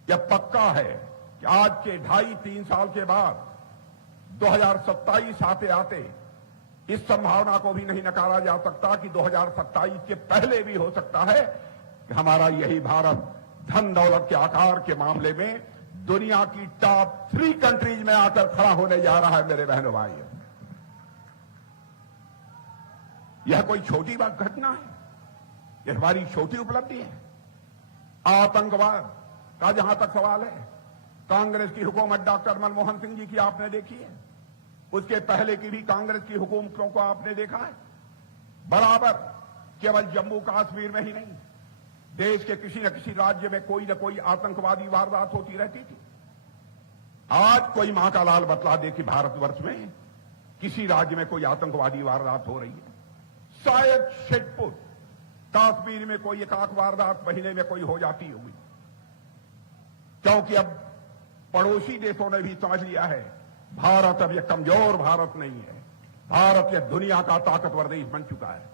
यह पक्का है कि आज के 2.5-3 साल के बाद 2027 आते आते इस संभावना को भी नहीं नकारा जा सकता कि 2027 के पहले भी हो सकता है कि हमारा यही भारत धन दौलत के आकार के मामले में दुनिया की टॉप 3 कंट्रीज में आकर खड़ा होने जा रहा है। मेरे बहनों भाइयों, यह कोई छोटी बात घटना है, यह हमारी छोटी उपलब्धि है। आतंकवाद का जहां तक सवाल है, कांग्रेस की हुकूमत डॉक्टर मनमोहन सिंह जी की आपने देखी है, उसके पहले की भी कांग्रेस की हुकूमतों को आपने देखा है। बराबर केवल जम्मू कश्मीर में ही नहीं, देश के किसी न किसी राज्य में कोई न कोई आतंकवादी वारदात होती रहती थी। आज कोई मां का लाल बतला दे कि भारतवर्ष में किसी राज्य में कोई आतंकवादी वारदात हो रही है। शायद शेखपुर कश्मीर में कोई एकाक वारदात महीने में कोई हो जाती होगी, क्योंकि अब पड़ोसी देशों ने भी समझ लिया है भारत अब यह कमजोर भारत नहीं है, भारत यह दुनिया का ताकतवर देश बन चुका है।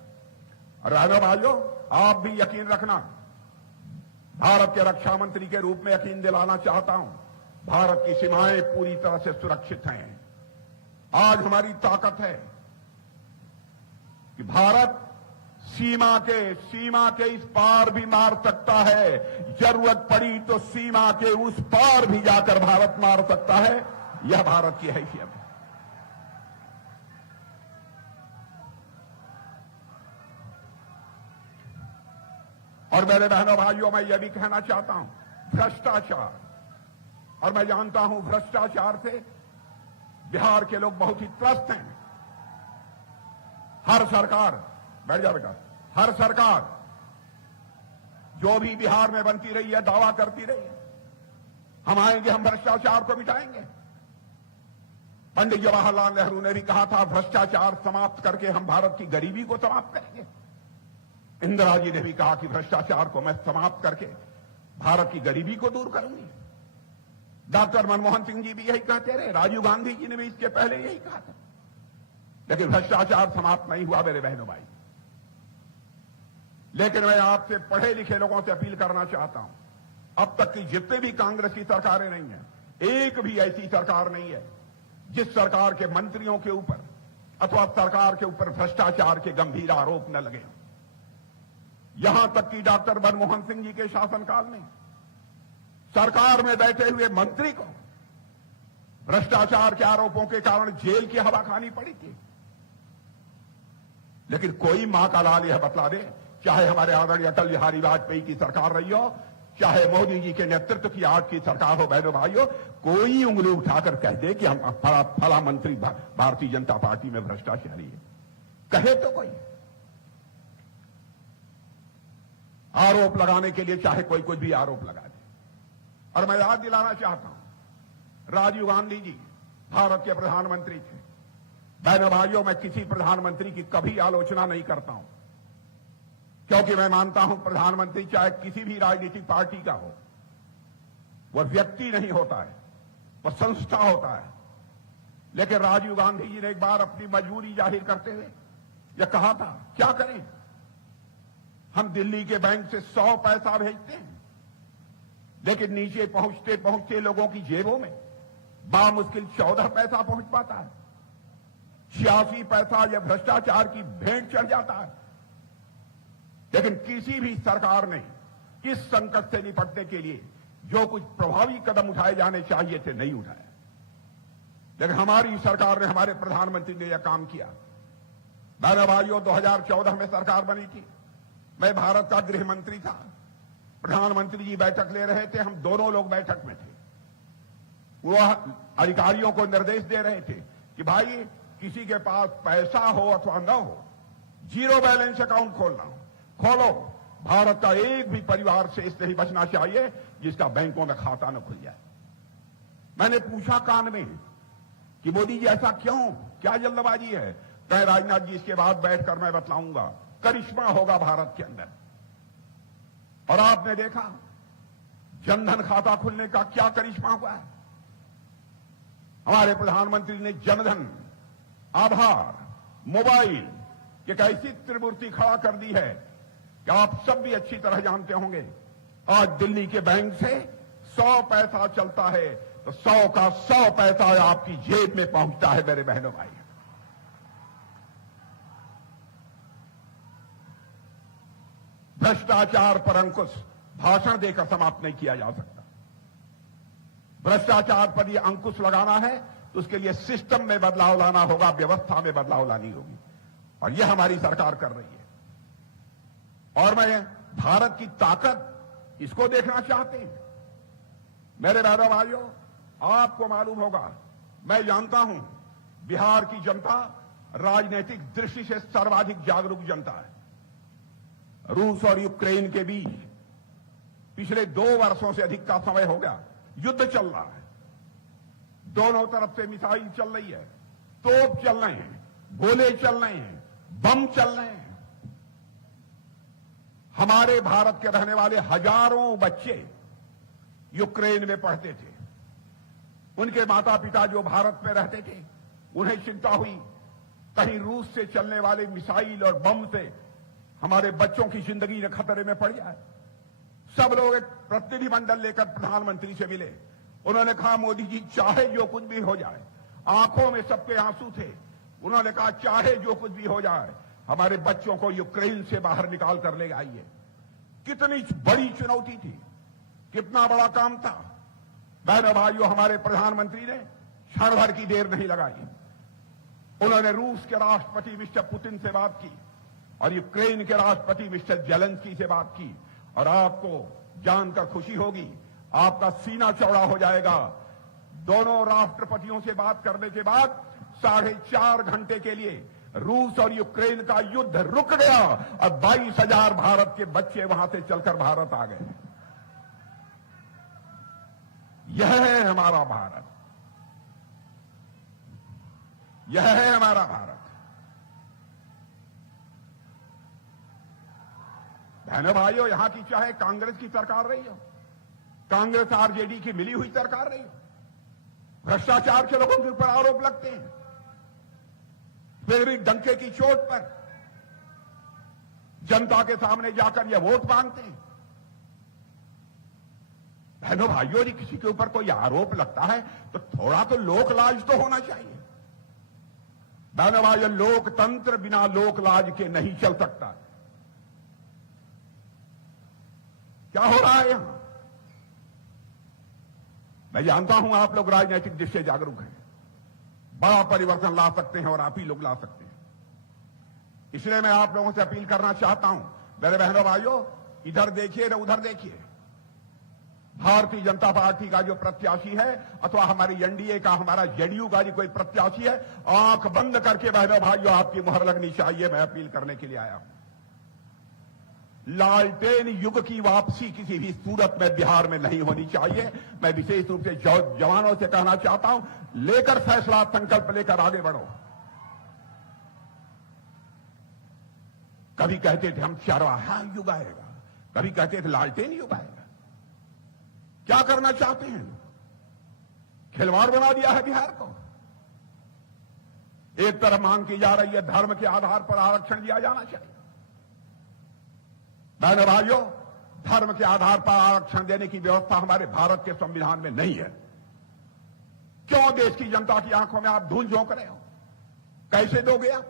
और राजा भाइयों, आप भी यकीन रखना, भारत के रक्षा मंत्री के रूप में यकीन दिलाना चाहता हूं, भारत की सीमाएं पूरी तरह से सुरक्षित हैं। आज हमारी ताकत है कि भारत सीमा के इस पार भी मार सकता है, जरूरत पड़ी तो सीमा के उस पार भी जाकर भारत मार सकता है। यह भारत की हैसियत है। और मेरे बहनों भाइयों, मैं यह भी कहना चाहता हूं, भ्रष्टाचार, और मैं जानता हूं भ्रष्टाचार से बिहार के लोग बहुत ही त्रस्त हैं। हर सरकार, बैठ जा बेटा, हर सरकार जो भी बिहार में बनती रही है दावा करती रही है हम आएंगे, हम भ्रष्टाचार को मिटाएंगे। पंडित जवाहरलाल नेहरू ने भी कहा था भ्रष्टाचार समाप्त करके हम भारत की गरीबी को समाप्त करेंगे। इंदिरा जी ने भी कहा कि भ्रष्टाचार को मैं समाप्त करके भारत की गरीबी को दूर करूंगी। डॉक्टर मनमोहन सिंह जी भी यही कहते रहे, राजीव गांधी जी ने भी इसके पहले यही कहा था। लेकिन भ्रष्टाचार समाप्त नहीं हुआ मेरे बहनों भाई। लेकिन मैं आपसे पढ़े लिखे लोगों से अपील करना चाहता हूं, अब तक की जितने भी कांग्रेस की सरकारें नहीं है, एक भी ऐसी सरकार नहीं है जिस सरकार के मंत्रियों के ऊपर अथवा सरकार के ऊपर भ्रष्टाचार के गंभीर आरोप न लगे। यहां तक कि डॉक्टर मनमोहन सिंह जी के शासनकाल में सरकार में बैठे हुए मंत्री को भ्रष्टाचार के आरोपों के कारण जेल की हवा खानी पड़ी थी। लेकिन कोई मां का लाल यह बतला दे, चाहे हमारे आदरणीय अटल बिहारी वाजपेयी की सरकार रही हो, चाहे मोदी जी के नेतृत्व की आज की सरकार हो, बहनों भाइयों, कोई उंगली उठाकर कह दे कि हम फला मंत्री भारतीय जनता पार्टी में भ्रष्टाचारी है, कहे तो कोई। आरोप लगाने के लिए चाहे कोई भी आरोप लगा दे। और मैं याद दिलाना चाहता हूं, राजीव गांधी जी भारत के प्रधानमंत्री थे। बहनों भाइयों, मैं किसी प्रधानमंत्री की कभी आलोचना नहीं करता हूं, क्योंकि मैं मानता हूं प्रधानमंत्री चाहे किसी भी राजनीतिक पार्टी का हो, वह व्यक्ति नहीं होता है, वह संस्था होता है। लेकिन राजीव गांधी जी ने एक बार अपनी मजबूरी जाहिर करते हुए यह कहा था, क्या करें, हम दिल्ली के बैंक से 100 पैसा भेजते हैं, लेकिन नीचे पहुंचते पहुंचते लोगों की जेबों में बामुश्किल 14 पैसा पहुंच पाता है। 86 पैसा यह भ्रष्टाचार की भेंट चढ़ जाता है। लेकिन किसी भी सरकार ने इस संकट से निपटने के लिए जो कुछ प्रभावी कदम उठाए जाने चाहिए थे, नहीं उठाए। लेकिन हमारी सरकार ने, हमारे प्रधानमंत्री ने यह काम किया। बहनों भाइयों, 2014 में सरकार बनी थी, मैं भारत का गृह मंत्री था, प्रधानमंत्री जी बैठक ले रहे थे, हम दोनों लोग बैठक में थे। वह अधिकारियों को निर्देश दे रहे थे कि भाई किसी के पास पैसा हो अथवा न हो, जीरो बैलेंस अकाउंट खोलो। भारत का एक भी परिवार से इससे ही बचना चाहिए जिसका बैंकों में खाता न खुल जाए। मैंने पूछा कान में कि मोदी जी ऐसा क्यों, क्या जल्दबाजी है? कहे राजनाथ जी इसके बाद बैठकर मैं बतलाऊंगा, करिश्मा होगा भारत के अंदर। और आपने देखा जनधन खाता खुलने का क्या करिश्मा हुआ है। हमारे प्रधानमंत्री ने जनधन, आधार, मोबाइल की एक ऐसी त्रिमूर्ति खड़ा कर दी है कि आप सब भी अच्छी तरह जानते होंगे। आज दिल्ली के बैंक से 100 पैसा चलता है तो 100 का 100 पैसा आपकी जेब में पहुंचता है मेरे बहनों भाई। भ्रष्टाचार पर अंकुश भाषण देकर समाप्त नहीं किया जा सकता। भ्रष्टाचार पर यह अंकुश लगाना है तो उसके लिए सिस्टम में बदलाव लाना होगा, व्यवस्था में बदलाव लानी होगी, और यह हमारी सरकार कर रही है। और मैं भारत की ताकत इसको देखना चाहते हैं मेरे बहनों भाइयों। आपको मालूम होगा, मैं जानता हूं बिहार की जनता राजनीतिक दृष्टि से सर्वाधिक जागरूक जनता है। रूस और यूक्रेन के बीच पिछले 2 वर्षों से अधिक का समय हो गया युद्ध चल रहा है। दोनों तरफ से मिसाइल चल रही है, तोप चल रहे हैं, गोले चल रहे हैं, बम चल रहे हैं। हमारे भारत के रहने वाले हजारों बच्चे यूक्रेन में पढ़ते थे। उनके माता पिता जो भारत में रहते थे, उन्हें चिंता हुई कहीं रूस से चलने वाले मिसाइल और बम से हमारे बच्चों की जिंदगी न खतरे में पड़ जाए। सब लोग एक प्रतिनिधिमंडल लेकर प्रधानमंत्री से मिले। उन्होंने कहा, मोदी जी चाहे जो कुछ भी हो जाए, आंखों में सबके आंसू थे। उन्होंने कहा, चाहे जो कुछ भी हो जाए, हमारे बच्चों को यूक्रेन से बाहर निकाल कर ले आइए। कितनी बड़ी चुनौती थी, कितना बड़ा काम था। बहनों भाइयों, हमारे प्रधानमंत्री ने क्षण भर की देर नहीं लगाई। उन्होंने रूस के राष्ट्रपति मिस्टर पुतिन से बात की और यूक्रेन के राष्ट्रपति मिस्टर जेलेंस्की से बात की। और आपको जानकर खुशी होगी, आपका सीना चौड़ा हो जाएगा। दोनों राष्ट्रपतियों से बात करने के बाद 4.5 घंटे के लिए रूस और यूक्रेन का युद्ध रुक गया और 22,000 भारत के बच्चे वहां से चलकर भारत आ गए। यह है हमारा भारत, यह है हमारा भारत। बहनों भाइयों, यहां की चाहे कांग्रेस की सरकार रही हो, कांग्रेस आरजेडी की मिली हुई सरकार रही हो, भ्रष्टाचार के लोगों के ऊपर आरोप लगते हैं, फिर भी डंके की चोट पर जनता के सामने जाकर यह वोट मांगते हैं। बहनों भाइयों, यदि किसी के ऊपर कोई आरोप लगता है तो थोड़ा तो लोक लाज तो होना चाहिए। बहनों भाइयों, लोकतंत्र बिना लोक लाज के नहीं चल सकता। क्या हो रहा है यहां? मैं जानता हूं आप लोग राजनीतिक दृष्टि से जागरूक हैं, बड़ा परिवर्तन ला सकते हैं और आप ही लोग ला सकते हैं। इसलिए मैं आप लोगों से अपील करना चाहता हूं, मेरे बहनों भाइयों, इधर देखिए न उधर देखिए। भारतीय जनता पार्टी का जो प्रत्याशी है अथवा हमारी एनडीए का, हमारा जेडीयू का जो कोई प्रत्याशी है, आंख बंद करके बहनों भाइयों आपकी मुहर लगनी चाहिए। मैं अपील करने के लिए आया हूं। लालटेन युग की वापसी किसी भी सूरत में बिहार में नहीं होनी चाहिए। मैं विशेष रूप से जवानों से कहना चाहता हूं, लेकर फैसला, संकल्प लेकर आगे बढ़ो। कभी कहते थे हम चरवाहा युग आएगा, कभी कहते थे लालटेन युग आएगा। क्या करना चाहते हैं? खिलवाड़ बना दिया है बिहार को। एक तरफ मांग की जा रही है धर्म के आधार पर आरक्षण दिया जाना चाहिए। बहनों भाइयों, धर्म के आधार पर आरक्षण देने की व्यवस्था हमारे भारत के संविधान में नहीं है। क्यों देश की जनता की आंखों में आप धूल झोंक रहे हो? कैसे दोगे आप?